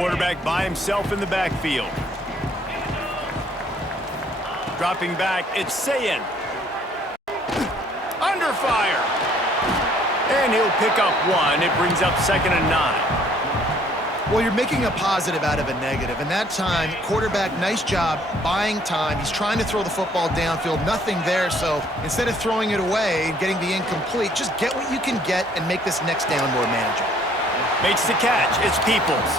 Quarterback by himself in the backfield. Dropping back, it's Sayin. Under fire. And he'll pick up one. It brings up 2nd and 9. Well, you're making a positive out of a negative. And that time, quarterback, nice job buying time. He's trying to throw the football downfield. Nothing there. So instead of throwing it away and getting the incomplete, just get what you can get and make this next down more manageable. Makes the catch. It's Peoples.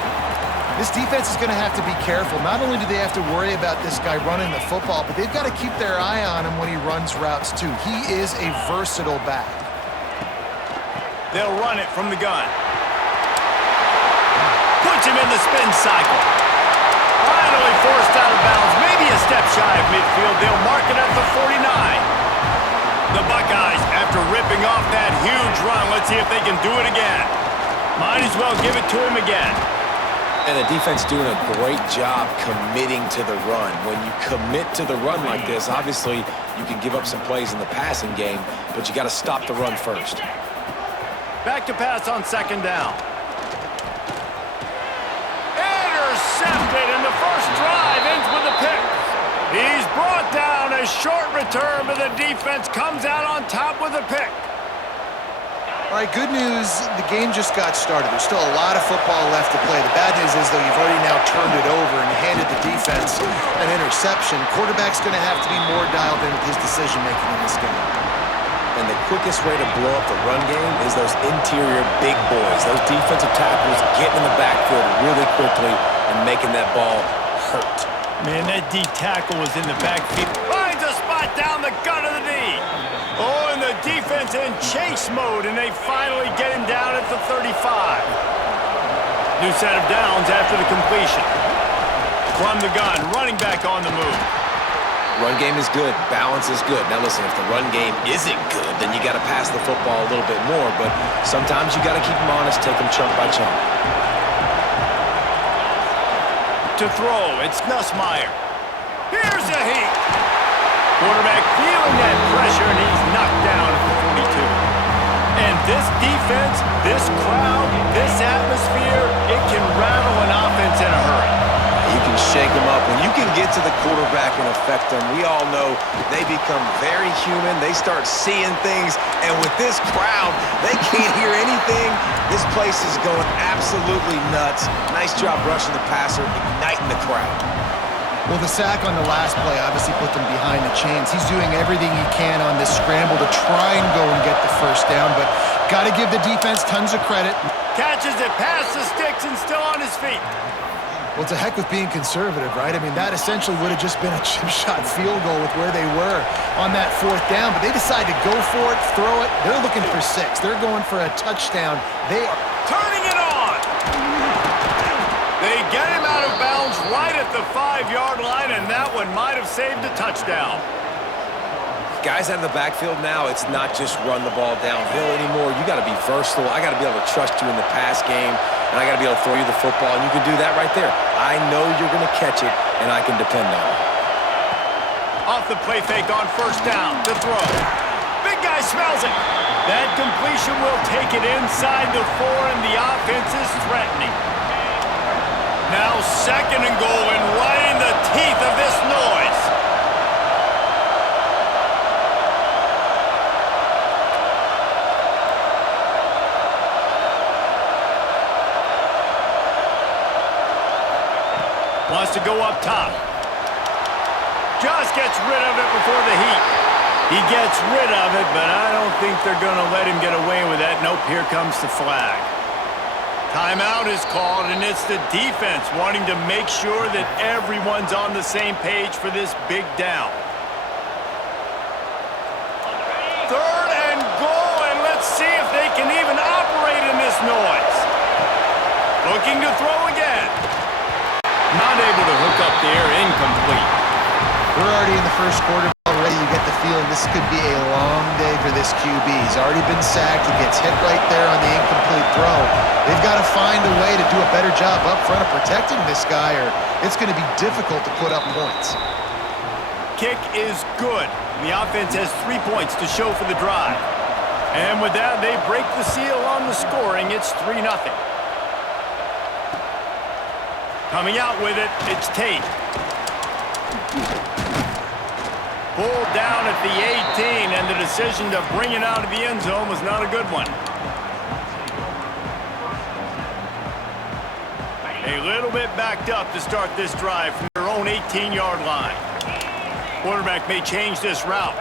This defense is going to have to be careful. Not only do they have to worry about this guy running the football, but they've got to keep their eye on him when he runs routes too. He is a versatile back. They'll run it from the gun. Puts him in the spin cycle. Finally forced out of bounds. Maybe a step shy of midfield. They'll mark it at the 49. The Buckeyes, after ripping off that huge run, let's see if they can do it again. Might as well give it to him again. And the defense doing a great job committing to the run. When you commit to the run like this, obviously you can give up some plays in the passing game, but you got to stop the run first. Back to pass on 2nd down. Intercepted, and the first drive ends with a pick. He's brought down. A short return, but the defense comes out on top with a pick. All right, good news, the game just got started. There's still a lot of football left to play. The bad news is, though, you've already now turned it over and handed the defense an interception. Quarterback's going to have to be more dialed in with his decision-making in this game. And the quickest way to blow up the run game is those interior big boys. Those defensive tackles getting in the backfield really quickly and making that ball hurt. Man, that D tackle was in the backfield. Finds a spot down the gut of the knee. Oh, and the defense in chase mode, and they finally get him down at the 35. New set of downs after the completion. From the gun, running back on the move. Run game is good. Balance is good. Now listen, if the run game isn't good, then you got to pass the football a little bit more. But sometimes you got to keep them honest, take them chunk by chunk. To throw, it's Nussmeier. Here's a heat. Quarterback feeling that pressure, and he's knocked down at the 42. And this defense, this crowd, this atmosphere, it can rattle an offense in a hurry. You can shake them up. When you can get to the quarterback and affect them, we all know they become very human. They start seeing things. And with this crowd, they can't hear anything. This place is going absolutely nuts. Nice job rushing the passer, igniting the crowd. Well, the sack on the last play obviously put them behind the chains. He's doing everything he can on this scramble to try and go and get the first down, but got to give the defense tons of credit. Catches it past the sticks and still on his feet. Well, it's a heck with being conservative, right? I mean, that essentially would have just been a chip shot field goal with where they were on that 4th down, but they decided to go for it, throw it. They're looking for 6. They're going for a touchdown. They are turning it on. They get him out of bounds right at the 5-yard line, and that one might have saved a touchdown. Guys out of the backfield now, it's not just run the ball downhill anymore. You got to be versatile. I got to be able to trust you in the pass game, and I got to be able to throw you the football, and you can do that right there. I know you're going to catch it, and I can depend on it. Off the play fake on 1st down to throw. Big guy smells it. That completion will take it inside the 4, and the offense is threatening. Now 2nd and goal, and right in the teeth of this noise. Wants to go up top. Just gets rid of it before the heat. He gets rid of it, but I don't think they're going to let him get away with that. Nope, here comes the flag. Timeout is called, and it's the defense wanting to make sure that everyone's on the same page for this big down. 3rd and goal, and let's see if they can even operate in this noise. Looking to throw again. Not able to hook up there, incomplete. We're already in the 1st quarter already. You get the feeling this could be a long day for this QB. He's already been sacked. He gets hit right there on the incomplete throw. They've got to find a way to do a better job up front of protecting this guy, or it's going to be difficult to put up points. Kick is good. The offense has 3 points to show for the drive. And with that, they break the seal on the scoring. It's 3-0. Coming out with it, it's Tate. Pulled down at the 18, and the decision to bring it out of the end zone was not a good one. A little bit backed up to start this drive from their own 18-yard line. Quarterback may change this route.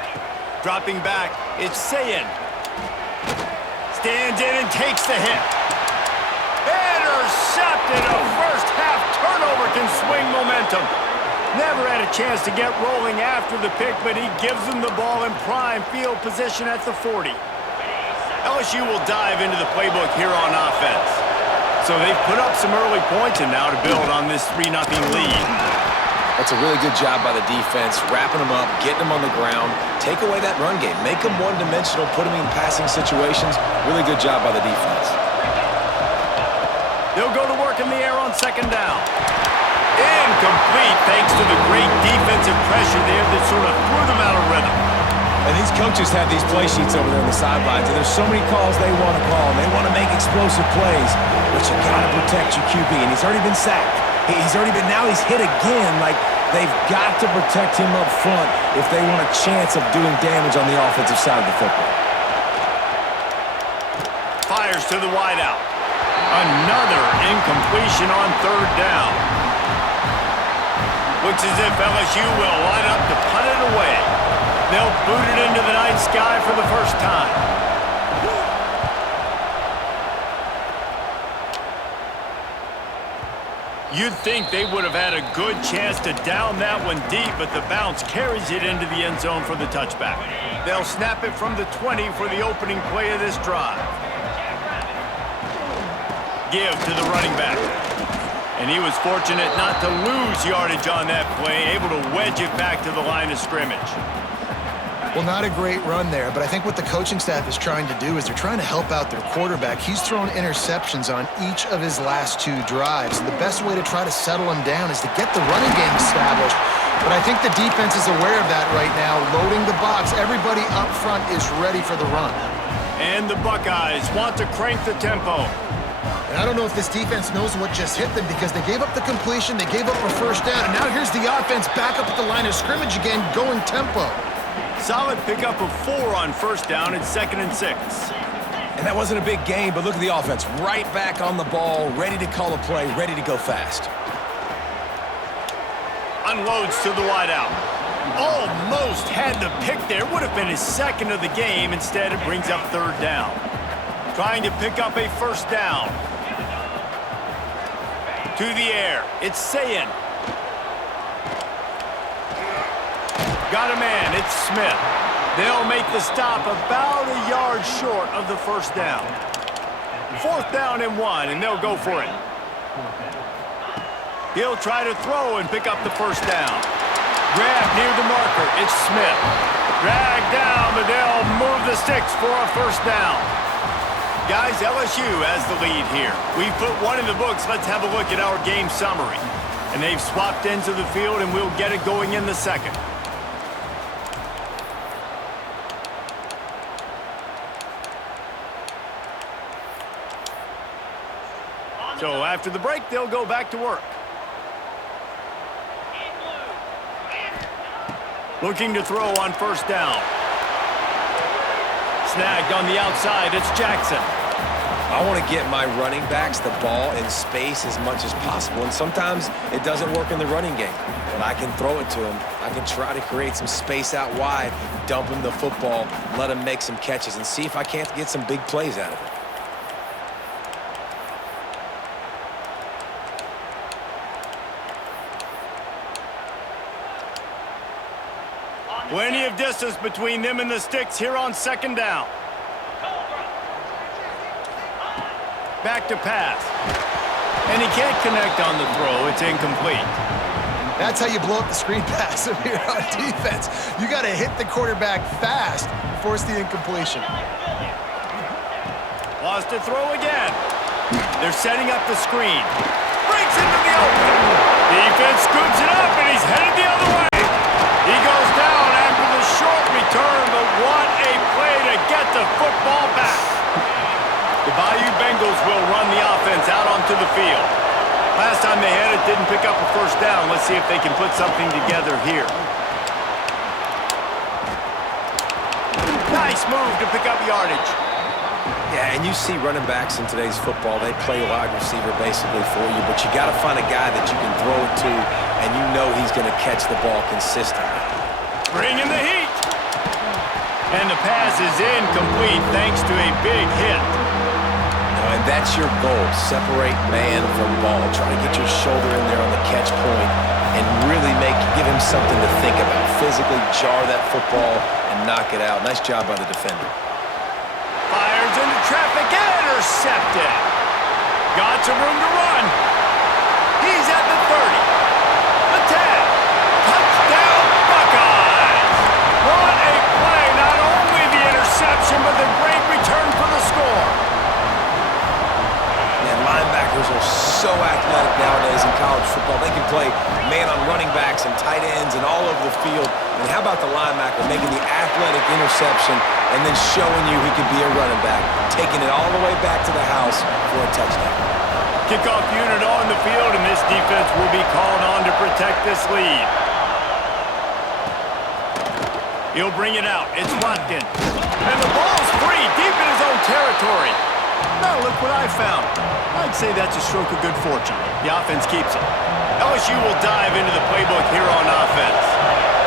Dropping back, it's Sayin. Stands in and takes the hit. Intercepted. A first-half turnover can swing momentum. Never had a chance to get rolling after the pick, but he gives them the ball in prime field position at the 40. LSU will dive into the playbook here on offense. So they've put up some early points and now to build on this 3-0 lead. That's a really good job by the defense, wrapping them up, getting them on the ground, take away that run game, make them one-dimensional, put them in passing situations. Really good job by the defense. They'll go to work in the air on second down. Incomplete thanks to the great defensive pressure there that sort of threw them out of rhythm. And these coaches have these play sheets over there on the sidelines, and there's so many calls they want to call, and they want to make explosive plays, but you got to protect your QB, and he's already been sacked. Now he's hit again. Like, they've got to protect him up front if they want a chance of doing damage on the offensive side of the football. Fires to the wideout. Another incompletion on third down. Looks as if LSU will line up to punt it away. They'll boot it into the night sky for the first time. You'd think they would have had a good chance to down that one deep, but the bounce carries it into the end zone for the touchback. They'll snap it from the 20 for the opening play of this drive. Give to the running back. And he was fortunate not to lose yardage on that play, able to wedge it back to the line of scrimmage. Well, not a great run there, but I think what the coaching staff is trying to do is they're trying to help out their quarterback. He's thrown interceptions on each of his last 2 drives, and the best way to try to settle him down is to get the running game established. But I think the defense is aware of that right now, loading the box. Everybody up front is ready for the run. And the Buckeyes want to crank the tempo. And I don't know if this defense knows what just hit them because they gave up the completion, they gave up a first down, and now here's the offense back up at the line of scrimmage again, going tempo. Solid pickup of 4 on first down and 2nd and 6. And that wasn't a big gain, but look at the offense. Right back on the ball, ready to call a play, ready to go fast. Unloads to the wideout. Almost had the pick there. Would have been his 2nd of the game. Instead, it brings up 3rd down. Trying to pick up a first down. To the air. It's Sayin. Got a man, it's Smith. They'll make the stop about a yard short of the first down. 4th down and 1, and they'll go for it. He'll try to throw and pick up the first down. Grab near the marker, it's Smith. Drag down, but they'll move the sticks for a first down. Guys, LSU has the lead here. We've put 1 in the books. Let's have a look at our game summary. And they've swapped ends of the field, and we'll get it going in the 2nd. So after the break, they'll go back to work. Looking to throw on first down. Snagged on the outside, it's Jackson. I want to get my running backs the ball in space as much as possible, and sometimes it doesn't work in the running game. But I can throw it to them. I can try to create some space out wide, dump them the football, let them make some catches, and see if I can't get some big plays out of it. Plenty of distance between them and the sticks here on 2nd down. Back to pass. And he can't connect on the throw. It's incomplete. That's how you blow up the screen pass here on defense. You got to hit the quarterback fast, force the incompletion. Lost to throw again. They're setting up the screen. Breaks into the open. Defense scoops it up, and he's headed the other way. He goes down after the short return, but what a play to get the football back. The Bayou Bengals will run the offense out onto the field. Last time they had it, didn't pick up a first down. Let's see if they can put something together here. Nice move to pick up yardage. Yeah, and you see running backs in today's football, they play wide receiver basically for you, but you got to find a guy that you can throw it to, and you know he's going to catch the ball consistently. Bring in the heat. And the pass is incomplete thanks to a big hit. And that's your goal. Separate man from ball. Try to get your shoulder in there on the catch point and really give him something to think about. Physically jar that football and knock it out. Nice job by the defender. Fires into traffic, intercepted. Got some room to run. He's at the 30. The 10. Touchdown, Buckeyes. What a play. Not only the interception, but the great return for the score. And linebackers are so athletic nowadays in college football. They can play man on running backs and tight ends and all over the field. And how about the linebacker making the athletic interception and then showing you he could be a running back, taking it all the way back to the house for a touchdown. Kickoff unit on the field, and this defense will be called on to protect this lead. He'll bring it out. It's Watkins. And the ball's free, deep in his own territory. Now look what I found. I'd say that's a stroke of good fortune. The offense keeps it. LSU will dive into the playbook here on offense.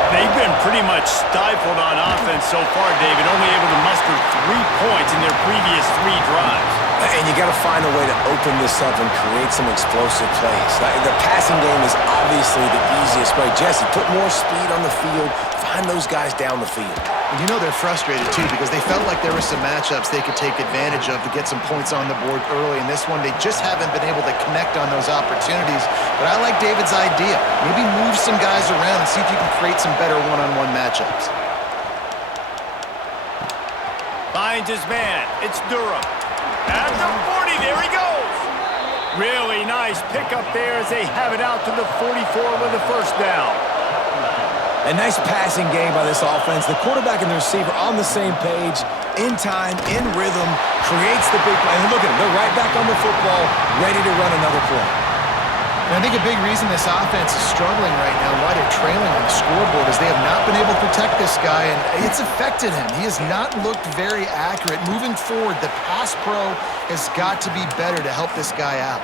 They've been pretty much stifled on offense so far, David, only able to muster 3 points in their previous 3 drives. And you got to find a way to open this up and create some explosive plays. The passing game is obviously the easiest way. Jesse, put more speed on the field. Find those guys down the field. And you know they're frustrated, too, because they felt like there were some matchups they could take advantage of to get some points on the board early. In this one, they just haven't been able to connect on those opportunities. But I like David's idea. Maybe move some guys around and see if you can create some better one-on-one matchups. Finds his man. It's Durham. At the 40, there he goes. Really nice pickup there as they have it out to the 44 with a first down. A nice passing game by this offense. The quarterback and the receiver on the same page, in time, in rhythm, creates the big play. And look at them. They're right back on the football, ready to run another play. And I think a big reason this offense is struggling right now, why they're trailing on the scoreboard, is they have not been able to protect this guy, and it's affected him. He has not looked very accurate. Moving forward, the pass pro has got to be better to help this guy out.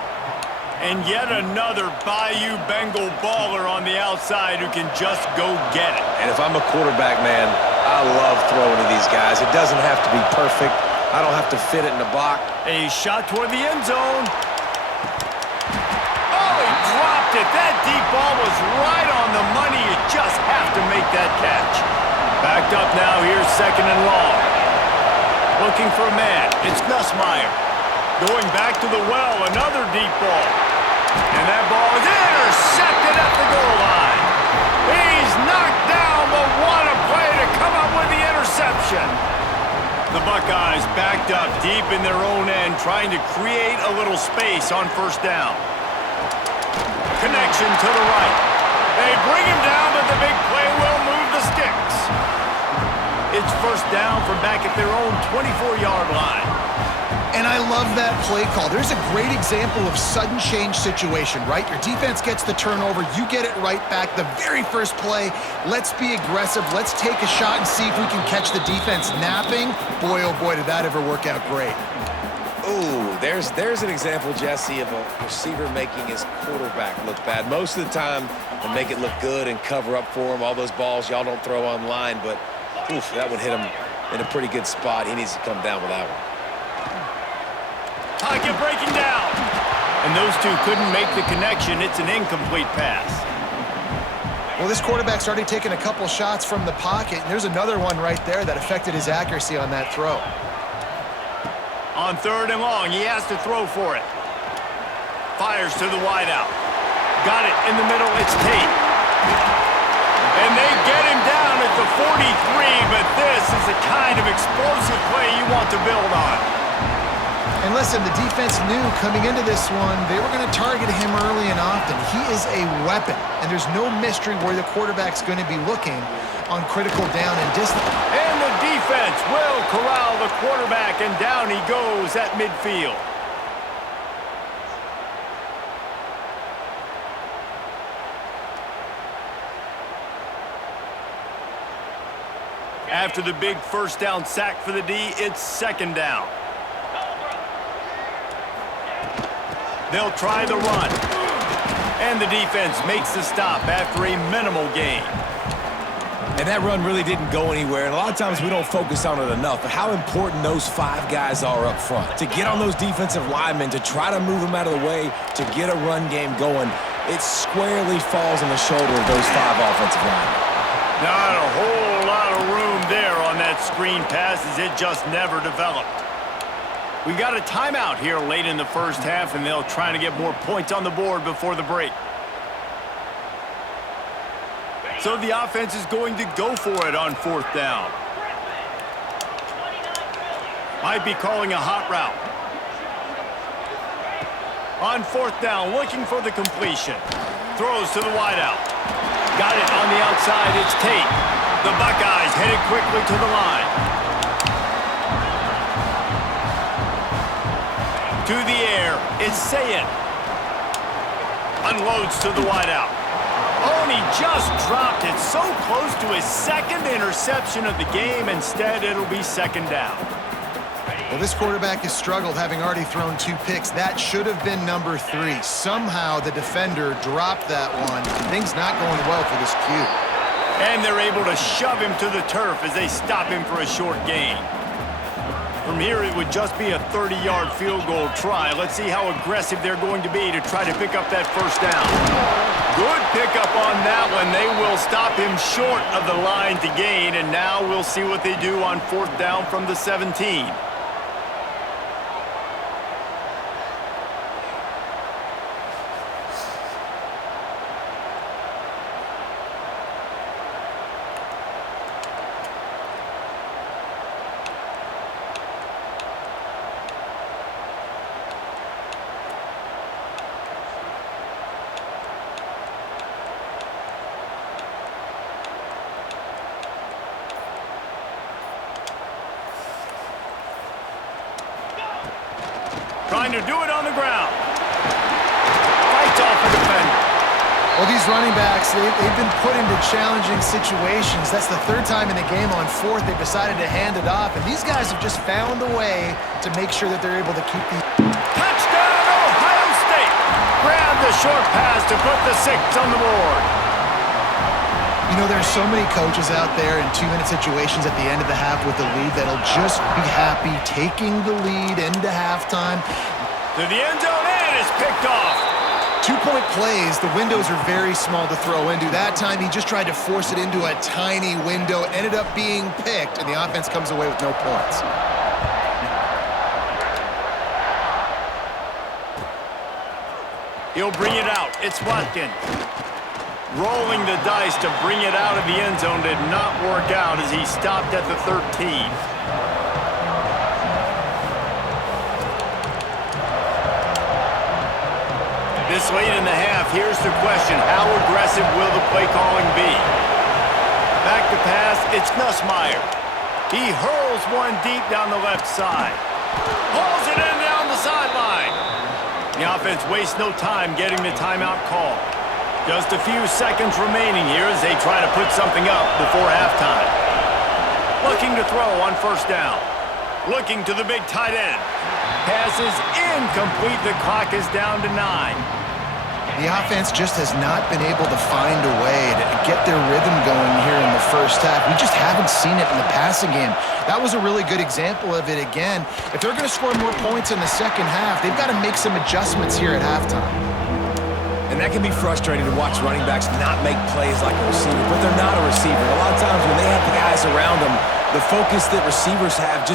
And yet another Bayou Bengal baller on the outside who can just go get it. And if I'm a quarterback, man, I love throwing to these guys. It doesn't have to be perfect. I don't have to fit it in the box. A shot toward the end zone. Oh, he dropped it. That deep ball was right on the money. You just have to make that catch. Backed up now. Here's second and long. Looking for a man. It's Nussmeier. Going back to the well. Another deep ball. And that ball is intercepted at the goal line. He's knocked down, but what a play to come up with the interception. The Buckeyes backed up deep in their own end, trying to create a little space on first down. Connection to the right. They bring him down, but the big play will move the sticks. It's first down from back at their own 24-yard line. And I love that play call. There's a great example of sudden change situation, right? Your defense gets the turnover, you get it right back. The very first play, let's be aggressive. Let's take a shot and see if we can catch the defense napping. Boy, oh boy, did that ever work out great. Ooh, there's an example, Jesse, of a receiver making his quarterback look bad. Most of the time, they make it look good and cover up for him. All those balls y'all don't throw online, but oof, that would hit him in a pretty good spot. He needs to come down with that one. Pocket breaking down. And those two couldn't make the connection. It's an incomplete pass. Well, this quarterback's already taken a couple shots from the pocket, and there's another one right there that affected his accuracy on that throw. On third and long, he has to throw for it. Fires to the wideout. Got it in the middle. It's Tate. And they get him down at the 43, but this is the kind of explosive play you want to build on. And listen, the defense knew coming into this one, they were going to target him early and often. He is a weapon, and there's no mystery where the quarterback's going to be looking on critical down and distance. And the defense will corral the quarterback, and down he goes at midfield. After the big first down sack for the D, it's second down. They'll try the run. And the defense makes the stop after a minimal gain. And that run really didn't go anywhere. And a lot of times we don't focus on it enough, but how important those 5 guys are up front. To get on those defensive linemen, to try to move them out of the way, to get a run game going, it squarely falls on the shoulder of those 5 offensive linemen. Not a whole lot of room there on that screen pass as it just never developed. We got a timeout here late in the first half, and they'll try to get more points on the board before the break. So the offense is going to go for it on fourth down. Might be calling a hot route. On fourth down, looking for the completion. Throws to the wideout. Got it on the outside, it's Tate. The Buckeyes headed quickly to the line. To the air, it's Sayet. Unloads to the wideout. Oh, and he just dropped it so close to his second interception of the game. Instead, it'll be second down. Well, this quarterback has struggled, having already thrown 2 picks. That should have been number 3. Somehow the defender dropped that one. Things not going well for this Q. And they're able to shove him to the turf as they stop him for a short gain. From here, it would just be a 30-yard field goal try. Let's see how aggressive they're going to be to try to pick up that first down. Good pickup on that one. They will stop him short of the line to gain, and now we'll see what they do on fourth down from the 17. Trying to do it on the ground. Fights off the defender. Well, these running backs, they've been put into challenging situations. That's the 3rd time in the game. On 4th, they've decided to hand it off. And these guys have just found a way to make sure that they're able to keep these. Touchdown, Ohio State. Grab the short pass to put the 6 on the board. You know, there's so many coaches out there in 2-minute situations at the end of the half with the lead that'll just be happy taking the lead into halftime. To the end zone, and it's picked off. 2-point plays, the windows are very small to throw into. That time, he just tried to force it into a tiny window, ended up being picked, and the offense comes away with no points. He'll bring it out. It's Watkins. Rolling the dice to bring it out of the end zone did not work out as he stopped at the 13. This late in the half, here's the question. How aggressive will the play calling be? Back to pass, it's Nussmeier. He hurls one deep down the left side. Hauls it in down the sideline. The offense wastes no time getting the timeout call. Just a few seconds remaining here as they try to put something up before halftime. Looking to throw on first down. Looking to the big tight end. Pass is incomplete. The clock is down to 9. The offense just has not been able to find a way to get their rhythm going here in the first half. We just haven't seen it in the passing game. That was a really good example of it again. If they're going to score more points in the second half, they've got to make some adjustments here at halftime. And that can be frustrating to watch running backs not make plays like a receiver, but they're not a receiver. A lot of times when they have the guys around them, the focus that receivers have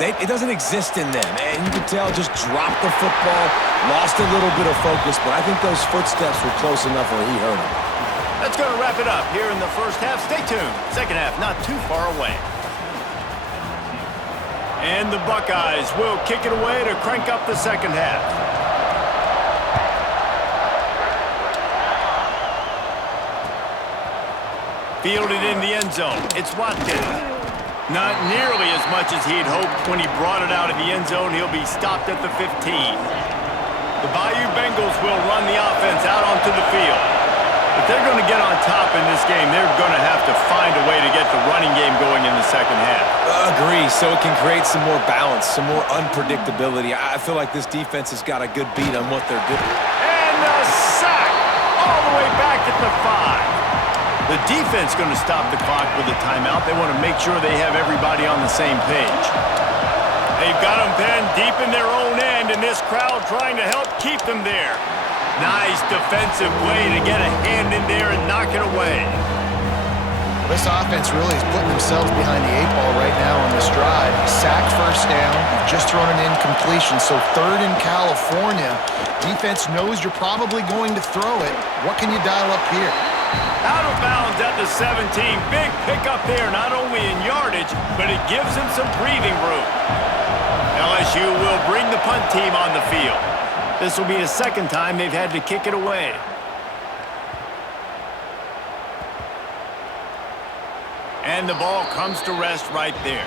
it doesn't exist in them. And you can tell just dropped the football, lost a little bit of focus, but I think those footsteps were close enough where he heard them. That's going to wrap it up here in the first half. Stay tuned. Second half not too far away. And the Buckeyes will kick it away to crank up the second half. Fielded in the end zone. It's Watkins. Not nearly as much as he'd hoped when he brought it out of the end zone. He'll be stopped at the 15. The Bayou Bengals will run the offense out onto the field. If they're going to get on top in this game, they're going to have to find a way to get the running game going in the second half. Agree, so it can create some more balance, some more unpredictability. I feel like this defense has got a good beat on what they're doing. And the sack all the way back at the 5. The defense going to stop the clock with a timeout. They want to make sure they have everybody on the same page. They've got them pinned deep in their own end, and this crowd trying to help keep them there. Nice defensive play to get a hand in there and knock it away. This offense really is putting themselves behind the 8 ball right now on this drive. Sack first down. You've just thrown an incompletion, so 3rd in California. Defense knows you're probably going to throw it. What can you dial up here? Out of bounds at the 17. Big pickup there, not only in yardage, but it gives him some breathing room. LSU will bring the punt team on the field. This will be the second time they've had to kick it away. And the ball comes to rest right there.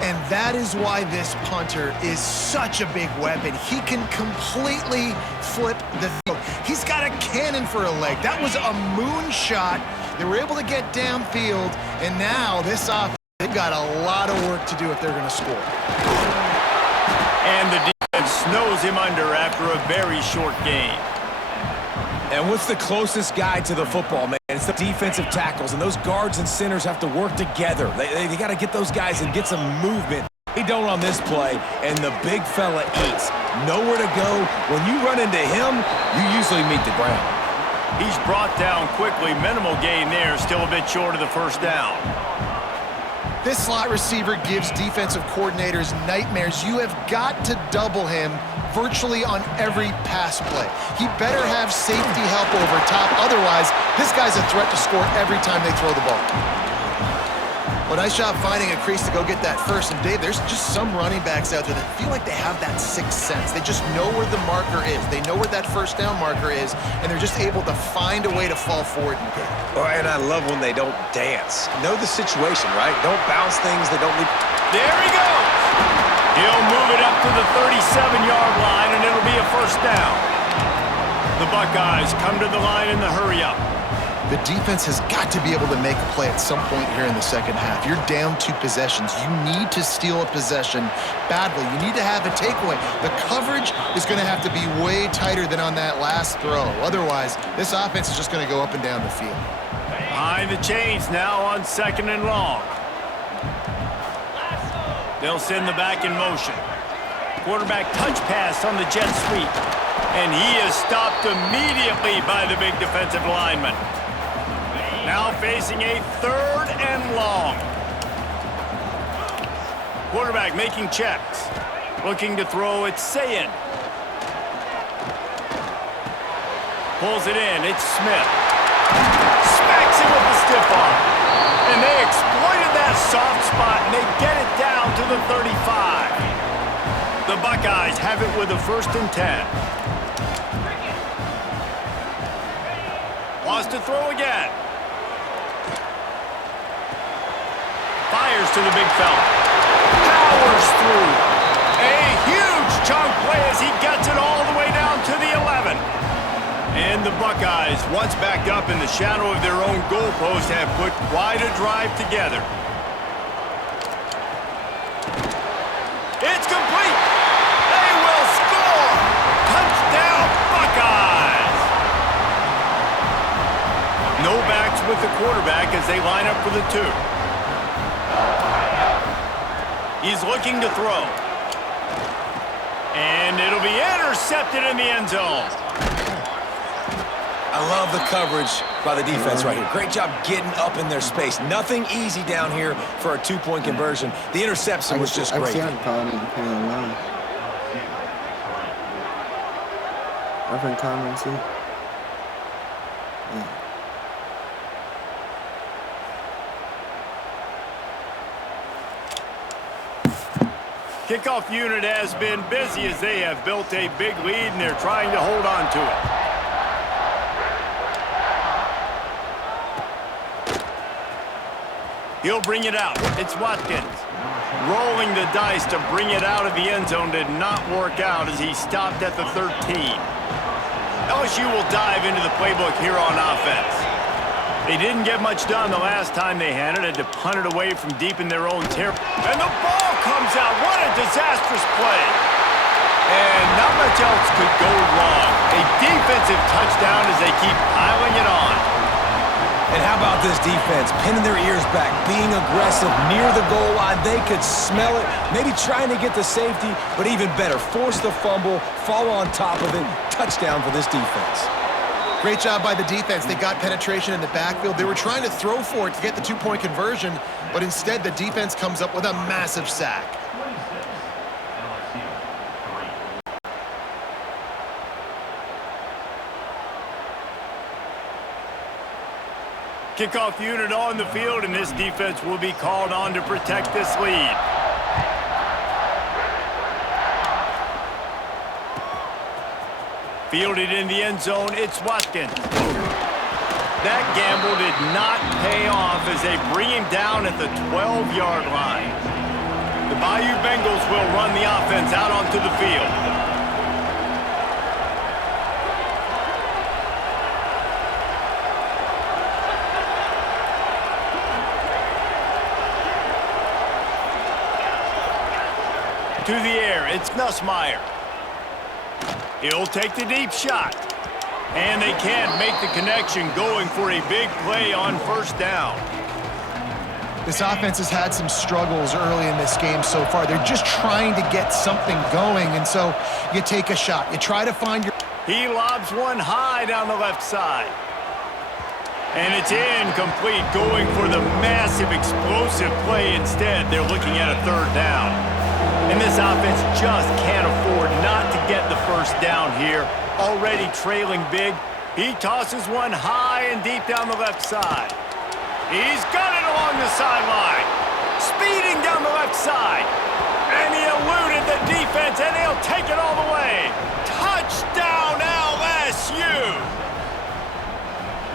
And that is why this punter is such a big weapon. He can completely flip the field. He's got a cannon for a leg. That was a moonshot. They were able to get downfield, and now this offense, they've got a lot of work to do if they're going to score. And the defense snows him under after a very short game. And what's the closest guy to the football, man? It's the defensive tackles, and those guards and centers have to work together. They got to get those guys and get some movement. They don't on this play, and the big fella eats. Nowhere to go. When you run into him, you usually meet the ground. He's brought down quickly. Minimal gain there. Still a bit short of the first down. This slot receiver gives defensive coordinators nightmares. You have got to double him virtually on every pass play. He better have safety help over top. Otherwise, this guy's a threat to score every time they throw the ball. Well, nice job finding a crease to go get that first. And Dave, there's just some running backs out there that feel like they have that sixth sense. They just know where the marker is. They know where that first down marker is, and they're just able to find a way to fall forward and get it. And I love when they don't dance. Know the situation, right? Don't bounce things. They don't leave. There he goes. He'll move it up to the 37-yard line, and it'll be a first down. The Buckeyes come to the line in the hurry-up. The defense has got to be able to make a play at some point here in the second half. You're down 2 possessions. You need to steal a possession badly. You need to have a takeaway. The coverage is going to have to be way tighter than on that last throw. Otherwise, this offense is just going to go up and down the field. Behind the chains now on 2nd and long. They'll send the back in motion. Quarterback touch pass on the jet sweep. And he is stopped immediately by the big defensive lineman. Now facing a 3rd and long. Quarterback making checks. Looking to throw, it's Sayin. Pulls it in, it's Smith. Smacks him with the stiff arm. And they exploited that soft spot, and they get it down to the 35. The Buckeyes have it with a 1st and 10. Lost to throw again. Fires to the big fella. Powers through. A huge chunk play as he gets it all the way down to the 11. And the Buckeyes, once back up in the shadow of their own goalpost, have put quite a drive together. It's complete. They will score. Touchdown, Buckeyes. No backs with the quarterback as they line up for the 2. He's looking to throw. And it'll be intercepted in the end zone. I love the coverage by the defense right here. Great job getting up in their space. Nothing easy down here for a 2-point conversion. The interception was just great. I've been commenting. Yeah. Kickoff unit has been busy as they have built a big lead and they're trying to hold on to it. He'll bring it out. It's Watkins. Rolling the dice to bring it out of the end zone did not work out as he stopped at the 13. LSU will dive into the playbook here on offense. They didn't get much done the last time they had it. Had to punt it away from deep in their own territory. And the ball comes out. What a disastrous play. And not much else could go wrong. A defensive touchdown as they keep piling it on. And how about this defense? Pinning their ears back, being aggressive near the goal line. They could smell it, maybe trying to get the safety, but even better, force the fumble, fall on top of it. Touchdown for this defense. Great job by the defense. They got penetration in the backfield. They were trying to throw for it to get the two-point conversion, but instead the defense comes up with a massive sack. Kickoff unit on the field, and this defense will be called on to protect this lead. Fielded in the end zone, it's Watkins. That gamble did not pay off as they bring him down at the 12-yard line. The Bayou Bengals will run the offense out onto the field. To the air, it's Nussmeier. He'll take the deep shot. And they can't make the connection, going for a big play on first down. This offense has had some struggles early in this game so far. They're just trying to get something going, and so you take a shot. You try to find your... He lobs one high down the left side. And it's incomplete, going for the massive explosive play instead. They're looking at a third down. And this offense just can't afford not to get the first down here. Already trailing big. He tosses one high and deep down the left side. He's got it along the sideline. Speeding down the left side. And he eluded the defense, and he'll take it all the way. Touchdown, LSU!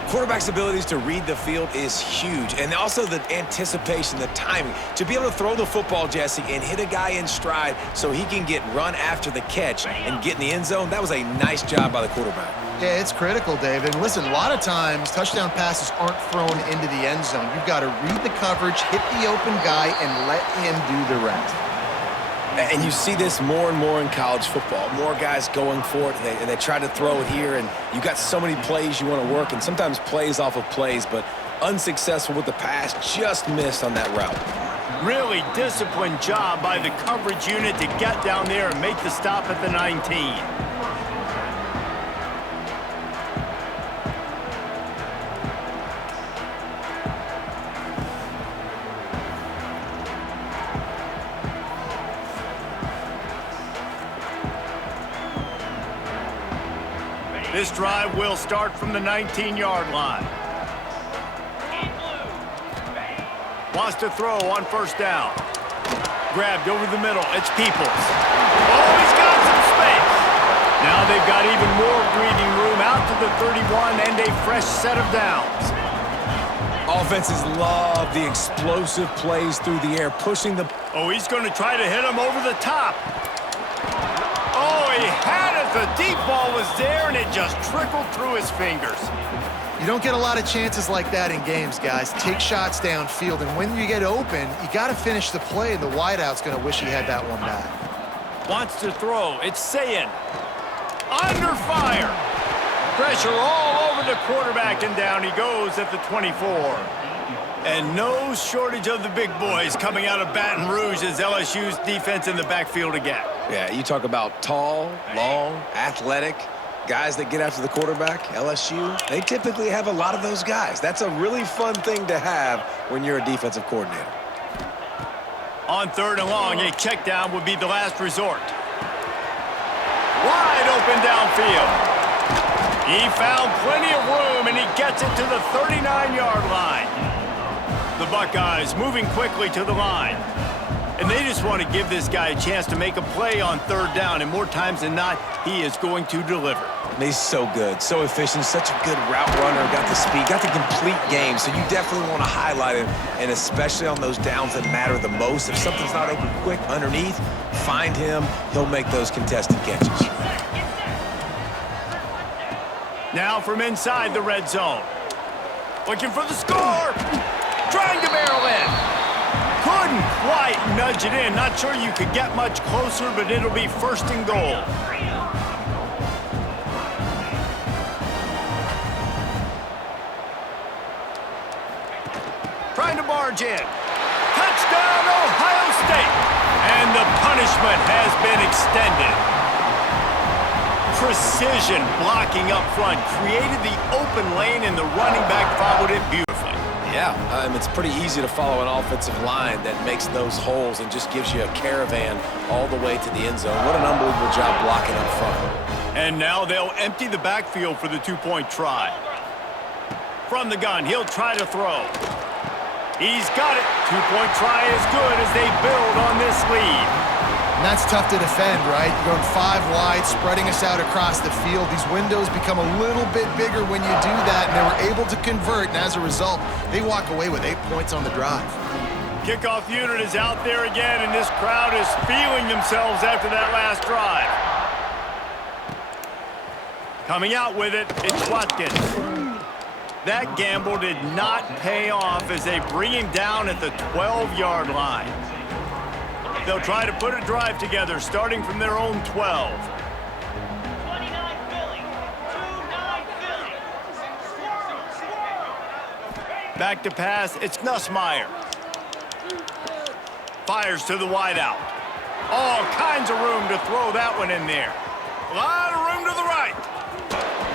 Quarterback's abilities to read the field is huge, and also the anticipation, the timing. To be able to throw the football, Jesse, and hit a guy in stride so he can get run after the catch and get in the end zone, that was a nice job by the quarterback. Yeah, it's critical, David. And listen, a lot of times touchdown passes aren't thrown into the end zone. You've got to read the coverage, hit the open guy, and let him do the rest. And you see this more and more in college football. More guys going for it, and they try to throw it here, and you got so many plays you want to work, and sometimes plays off of plays, but unsuccessful with the pass, just missed on that route. Really disciplined job by the coverage unit to get down there and make the stop at the 19. This drive will start from the 19-yard line. Wants to throw on first down. Grabbed over the middle. It's Peoples. Oh, he's got some space. Now they've got even more breathing room out to the 31 and a fresh set of downs. Offenses love the explosive plays through the air, pushing the... Oh, he's going to try to hit him over the top. Oh, he had it. The deep ball was there, and it just trickled through his fingers. You don't get a lot of chances like that in games, guys. Take shots downfield, and when you get open, you got to finish the play, and the wideout's going to wish he had that one back. Wants to throw. It's Sayin. Under fire. Pressure all over the quarterback, and down he goes at the 24. And no shortage of the big boys coming out of Baton Rouge as LSU's defense in the backfield again. Yeah, you talk about tall, long, athletic, guys that get after the quarterback. LSU, they typically have a lot of those guys. That's a really fun thing to have when you're a defensive coordinator. On third and long, a check down would be the last resort. Wide open downfield. He found plenty of room, and he gets it to the 39-yard line. The Buckeyes moving quickly to the line. And they just want to give this guy a chance to make a play on third down, and more times than not, he is going to deliver. He's so good, so efficient, such a good route runner, got the speed, got the complete game, so you definitely want to highlight him, and especially on those downs that matter the most. If something's not open quick underneath, find him. He'll make those contested catches. Now from inside the red zone. Looking for the score. Trying to barrel in. Couldn't quite nudge it in. Not sure you could get much closer, but it'll be first and goal. Trying to barge in. Touchdown, Ohio State. And the punishment has been extended. Precision blocking up front created the open lane, and the running back followed it beautifully. Yeah, it's pretty easy to follow an offensive line that makes those holes and just gives you a caravan all the way to the end zone. What an unbelievable job blocking up front. And now they'll empty the backfield for the two-point try. From the gun, he'll try to throw. He's got it. Two-point try is good as they build on this lead. And that's tough to defend, right? You're going 5 wide, spreading us out across the field. These windows become a little bit bigger when you do that, and they were able to convert, and as a result, they walk away with 8 points on the drive. Kickoff unit is out there again, and this crowd is feeling themselves after that last drive. Coming out with it, it's Watkins. That gamble did not pay off as they bring him down at the 12-yard line. They'll try to put a drive together, starting from their own 12. 29 Philly. 29 Philly. Back to pass, it's Nussmeier. Fires to the wideout. All kinds of room to throw that one in there. A lot of room to the right.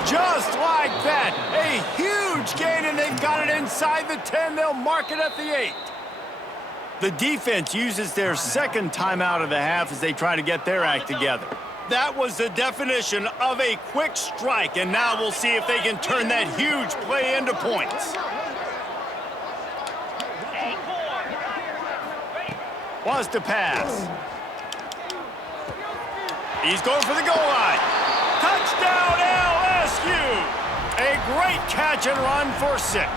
Just like that. A huge gain, and they've got it inside the 10. They'll mark it at the 8. The defense uses their second timeout of the half as they try to get their act together. That was the definition of a quick strike, and now we'll see if they can turn that huge play into points. Wants to pass. He's going for the goal line. Touchdown, LSU! A great catch and run for 6.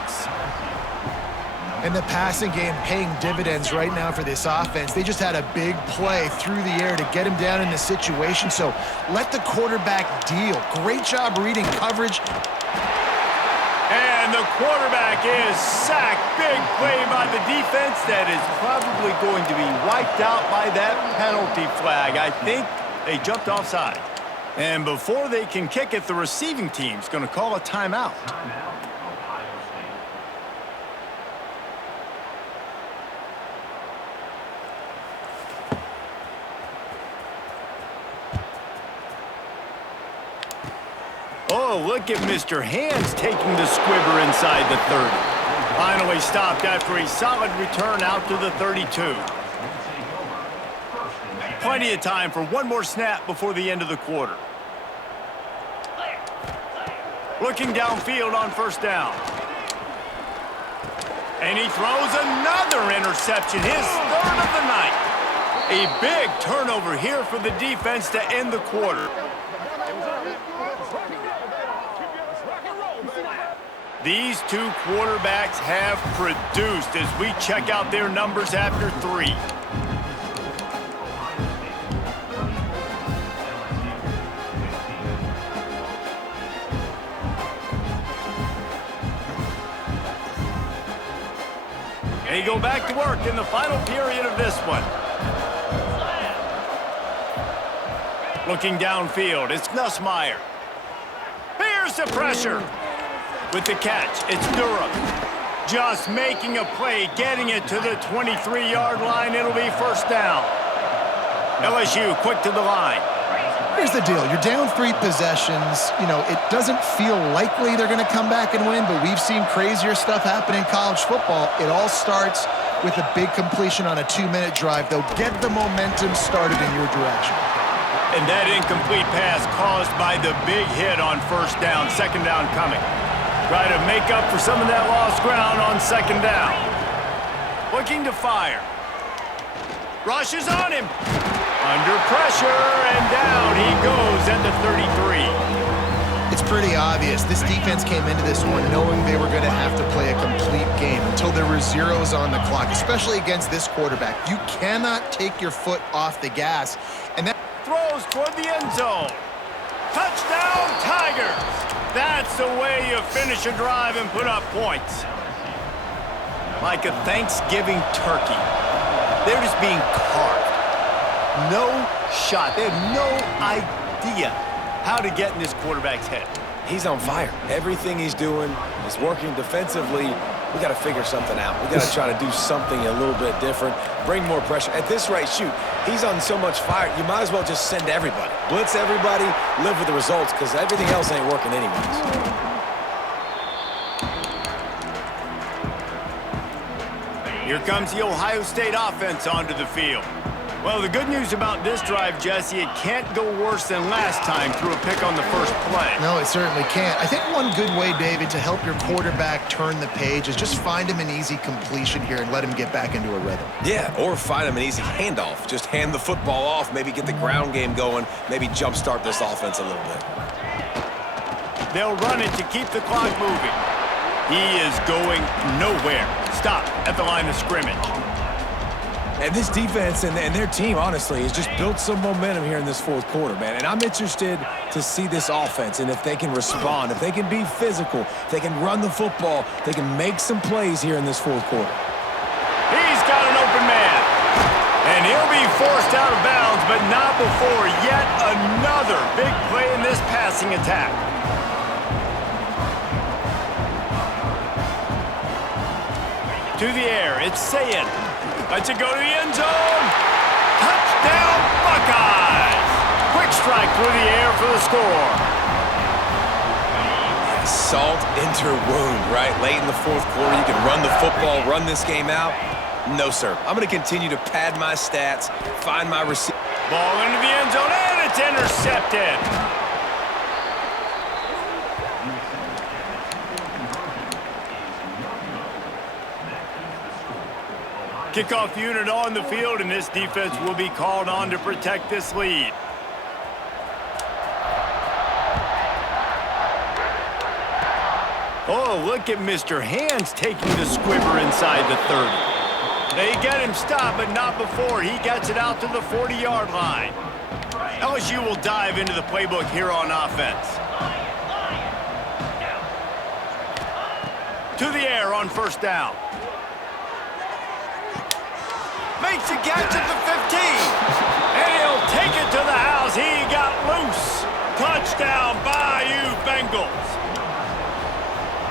And the passing game paying dividends right now for this offense. They just had a big play through the air to get him down in the situation, so let the quarterback deal. Great job reading coverage. And the quarterback is sacked. Big play by the defense that is probably going to be wiped out by that penalty flag. I think they jumped offside. And before they can kick it, the receiving team's going to call a timeout. Oh, look at Mr. Hands taking the squibber inside the 30. Finally stopped after a solid return out to the 32. Plenty of time for one more snap before the end of the quarter. Looking downfield on first down. And he throws another interception, his third of the night. A big turnover here for the defense to end the quarter. These two quarterbacks have produced as we check out their numbers after 3. They go back to work in the final period of this one. Looking downfield, it's Nussmeier. Here's the pressure. With the catch, it's Durham. Just making a play, getting it to the 23-yard line. It'll be first down. LSU quick to the line. Here's the deal. You're down 3 possessions. You know, it doesn't feel likely they're going to come back and win, but we've seen crazier stuff happen in college football. It all starts with a big completion on a 2-minute drive. They'll get the momentum started in your direction. And that incomplete pass caused by the big hit on first down. Second down coming. Try to make up for some of that lost ground on second down. Looking to fire. Rushes on him. Under pressure, and down he goes at the 33. It's pretty obvious. This defense came into this one knowing they were going to have to play a complete game until there were zeros on the clock, especially against this quarterback. You cannot take your foot off the gas. And that throws toward the end zone. Touchdown, Tigers! That's the way you finish a drive and put up points. Like a Thanksgiving turkey. They're just being carved. No shot. They have no idea how to get in this quarterback's head. He's on fire. Everything he's doing is working defensively. We got to figure something out. We got to try to do something a little bit different, bring more pressure. At this rate, shoot, he's on so much fire, you might as well just send everybody. Blitz everybody, live with the results, because everything else ain't working anyways. Here comes the Ohio State offense onto the field. Well, the good news about this drive, Jesse, it can't go worse than last time through a pick on the first play. No, it certainly can't. I think one good way, David, to help your quarterback turn the page is just find him an easy completion here and let him get back into a rhythm. Yeah, or find him an easy handoff. Just hand the football off, maybe get the ground game going, maybe jumpstart this offense a little bit. They'll run it to keep the clock moving. He is going nowhere. Stop at the line of scrimmage. And this defense and their team, honestly, has just built some momentum here in this fourth quarter, man. And I'm interested to see this offense and if they can respond, if they can be physical, if they can run the football, they can make some plays here in this fourth quarter. He's got an open man. And he'll be forced out of bounds, but not before yet another big play in this passing attack. To the air, it's Sayin. Lets it go to the end zone. Touchdown, Buckeyes! Quick strike through the air for the score. Salt into her wound, right? Late in the fourth quarter, you can run the football, run this game out. No, sir. I'm going to continue to pad my stats, find my receiver. Ball into the end zone, and it's intercepted. Kickoff unit on the field, and this defense will be called on to protect this lead. Oh, look at Mr. Hands taking the squibber inside the 30. They get him stopped, but not before he gets it out to the 40-yard line. LSU will dive into the playbook here on offense. To the air on first down. Makes a catch at the 15. And he'll take it to the house. He got loose. Touchdown, Bayou Bengals.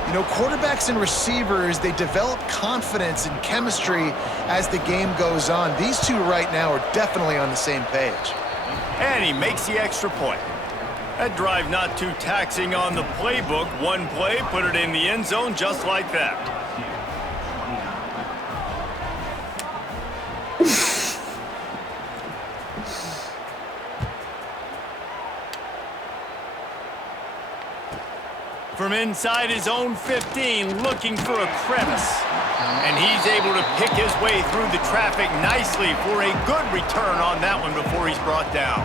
You know, quarterbacks and receivers, they develop confidence and chemistry as the game goes on. These two right now are definitely on the same page. And he makes the extra point. That drive not too taxing on the playbook. One play, put it in the end zone just like that. From inside his own 15, looking for a crevice. And he's able to pick his way through the traffic nicely for a good return on that one before he's brought down.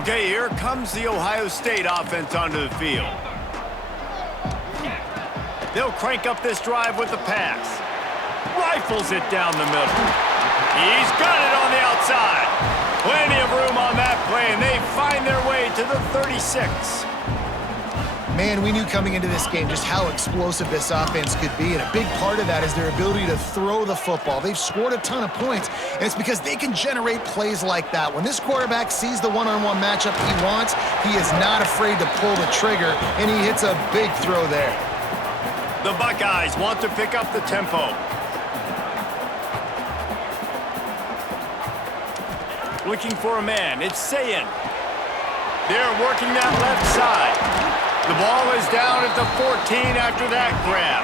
Okay, here comes the Ohio State offense onto the field. They'll crank up this drive with the pass. Rifles it down the middle. He's got it on the outside. Plenty of room on that play, and they find their way to the 36. Man, we knew coming into this game just how explosive this offense could be, and a big part of that is their ability to throw the football. They've scored a ton of points, and it's because they can generate plays like that. When this quarterback sees the one-on-one matchup he wants, he is not afraid to pull the trigger, and he hits a big throw there. The Buckeyes want to pick up the tempo. Looking for a man, it's Sayin. They're working that left side. The ball is down at the 14 after that grab.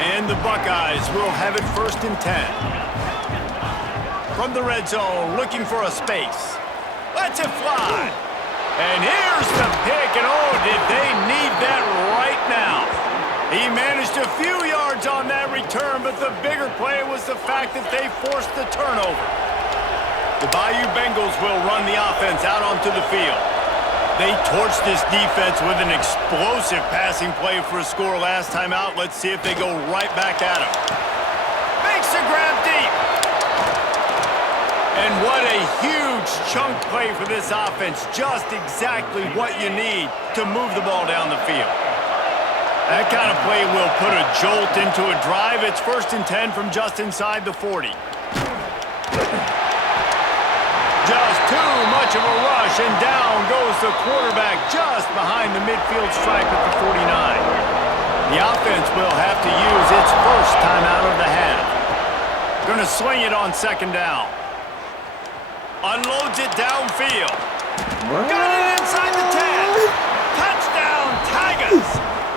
And the Buckeyes will have it 1st and 10. From the red zone, looking for a space. Lets it fly. And here's the pick, and oh, did they need that right now. He managed a few yards on that return, but the bigger play was the fact that they forced the turnover. The Bayou Bengals will run the offense out onto the field. They torched this defense with an explosive passing play for a score last time out. Let's see if they go right back at him. Makes the grab deep. And what a huge chunk play for this offense. Just exactly what you need to move the ball down the field. That kind of play will put a jolt into a drive. It's 1st and 10 from just inside the 40. Just too much of a rush, and down goes the quarterback just behind the midfield stripe at the 49. The offense will have to use its first timeout of the half. Going to sling it on 2nd down. Unloads it downfield. Got it inside the 10. Touchdown, Tigers.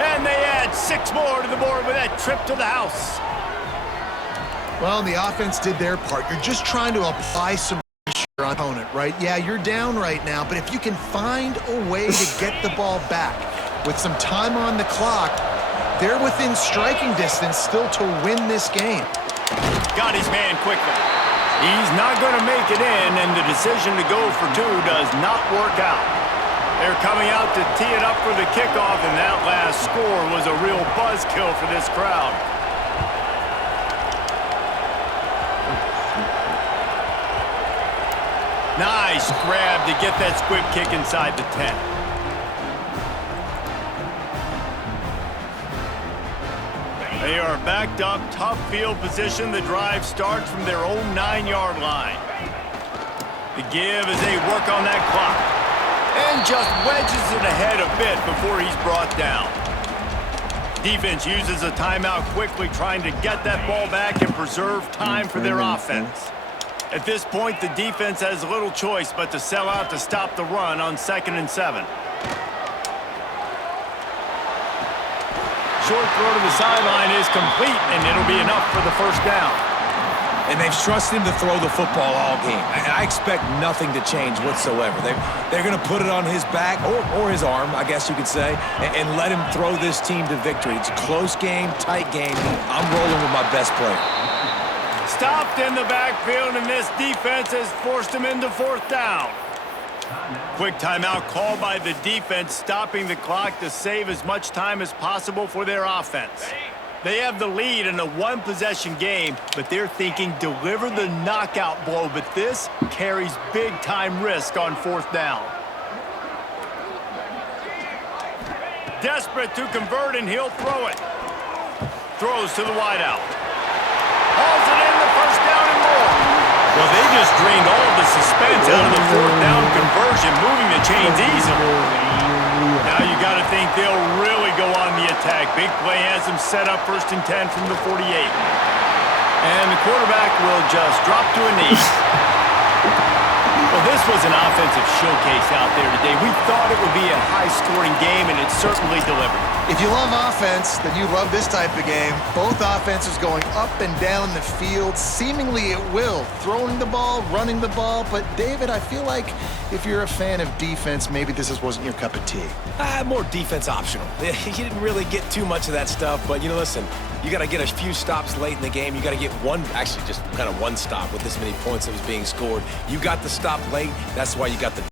And they add 6 more to the board with that trip to the house. Well, the offense did their part. You're just trying to apply some pressure on opponent, right? Yeah, you're down right now, but if you can find a way to get the ball back with some time on the clock, they're within striking distance still to win this game. Got his man quickly. He's not going to make it in, and the decision to go for 2 does not work out. They're coming out to tee it up for the kickoff, and that last score was a real buzzkill for this crowd. Nice grab to get that squib kick inside the 10. They are backed up, tough field position. The drive starts from their own 9-yard line. The give as they work on that clock. And just wedges it ahead a bit before he's brought down. Defense uses a timeout quickly, trying to get that ball back and preserve time for their offense. At this point, the defense has little choice but to sell out to stop the run on 2nd and 7. Short throw to the sideline is complete, and it'll be enough for the 1st down. And they've trusted him to throw the football all game. And I expect nothing to change whatsoever. They're going to put it on his back, or his arm, I guess you could say, and let him throw this team to victory. It's a close game, tight game. I'm rolling with my best player. Stopped in the backfield, and this defense has forced him into 4th down. Quick timeout called by the defense, stopping the clock to save as much time as possible for their offense. They have the lead in a 1-possession game, but they're thinking deliver the knockout blow, but this carries big-time risk on 4th down. Desperate to convert, and he'll throw it. Throws to the wideout. Hauls it in, the 1st down and more. Well, they just drained all the suspense out of the 4th down conversion, moving the chains easily. Now you got to think they'll really go on the attack. Big play has them set up 1st and 10 from the 48. And the quarterback will just drop to a knee. Well, this was an offensive showcase out there today. We thought it would be a high-scoring game, and it certainly delivered. If you love offense, then you love this type of game. Both offenses going up and down the field, seemingly at will, throwing the ball, running the ball. But, David, I feel like if you're a fan of defense, maybe this wasn't your cup of tea. More defense optional. You didn't really get too much of that stuff, but, listen, you got to get a few stops late in the game. You got to get just one stop with this many points that was being scored. You got the stop late. That's why you got the